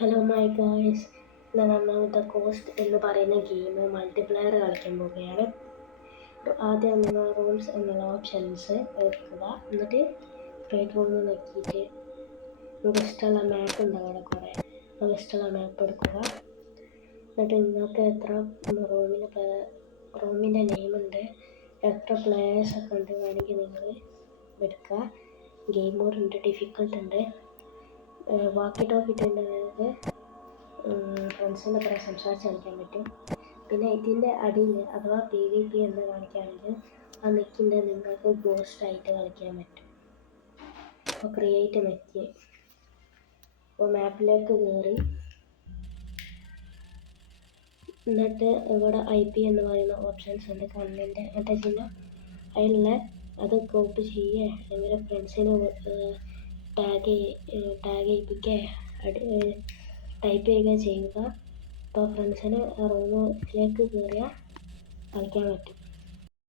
Hello my guys, ഇന്ന് നമ്മൾ the cost എന്ന് പറയുന്ന ഗെയിം മൾട്ടിപ്ലെയർ കളിക്കാൻ പോവുകയാണ്. ആദ്യം നിങ്ങൾ റൂംസ് എന്നുള്ള ഓപ്ഷൻസ് എടുക്കുക. എന്നിട്ട് ക്രിയേറ്റ് റൂമിൽ നോക്കിയിട്ട് നിങ്ങൾക്ക് ഇഷ്ടമുള്ള മാപ്പ് ഉണ്ട് അവിടെ കുറേ. നിങ്ങൾക്ക് ഇഷ്ടമുള്ള മാപ്പ് എടുക്കുക. എന്നിട്ട് നിങ്ങൾക്ക് എത്ര റൂമിൻ്റെ നെയിമുണ്ട്, എത്ര പ്ലേയേഴ്സൊക്കെ ഉണ്ട് വേണമെങ്കിൽ നിങ്ങൾ എടുക്കുക. ഗെയിം മോഡ് ഉണ്ട്, ഡിഫിക്കൽട്ട് ഉണ്ട്, വാക്കി ടോക്കിട്ടുണ്ട്. നിങ്ങൾക്ക് ഫ്രണ്ട്സിൻ്റെ ഒപ്പം സംസാരിച്ച് കളിക്കാൻ പറ്റും. പിന്നെ ഇതിൻ്റെ അടിയിൽ അഥവാ PvP എന്ന് കാണിക്കുകയാണെങ്കിൽ ആ നെക്കിൻ്റെ നിങ്ങൾക്ക് ഗോസ്റ്റായിട്ട് കളിക്കാൻ പറ്റും. അപ്പോൾ ക്രിയേറ്റ് നെക്കി അപ്പോൾ മാപ്പിലേക്ക് കയറി എന്നിട്ട് ഇവിടെ IP എന്ന് പറയുന്ന ഓപ്ഷൻസ് ഉണ്ട്, കണ്ണിൻ്റെ അങ്ങനത്തെ ചിഹ്നം. അതിലുള്ള അത് കോപ്പി ചെയ്യുക, അല്ലെങ്കിൽ ഫ്രണ്ട്സിന് ടാഗ് ചെയ്യിപ്പിക്കുക, ടൈപ്പ് ചെയ്യുക. അപ്പോൾ ഫ്രണ്ട്സിന് റൂമിലേക്ക് കയറിയാൽ കളിക്കാൻ പറ്റും.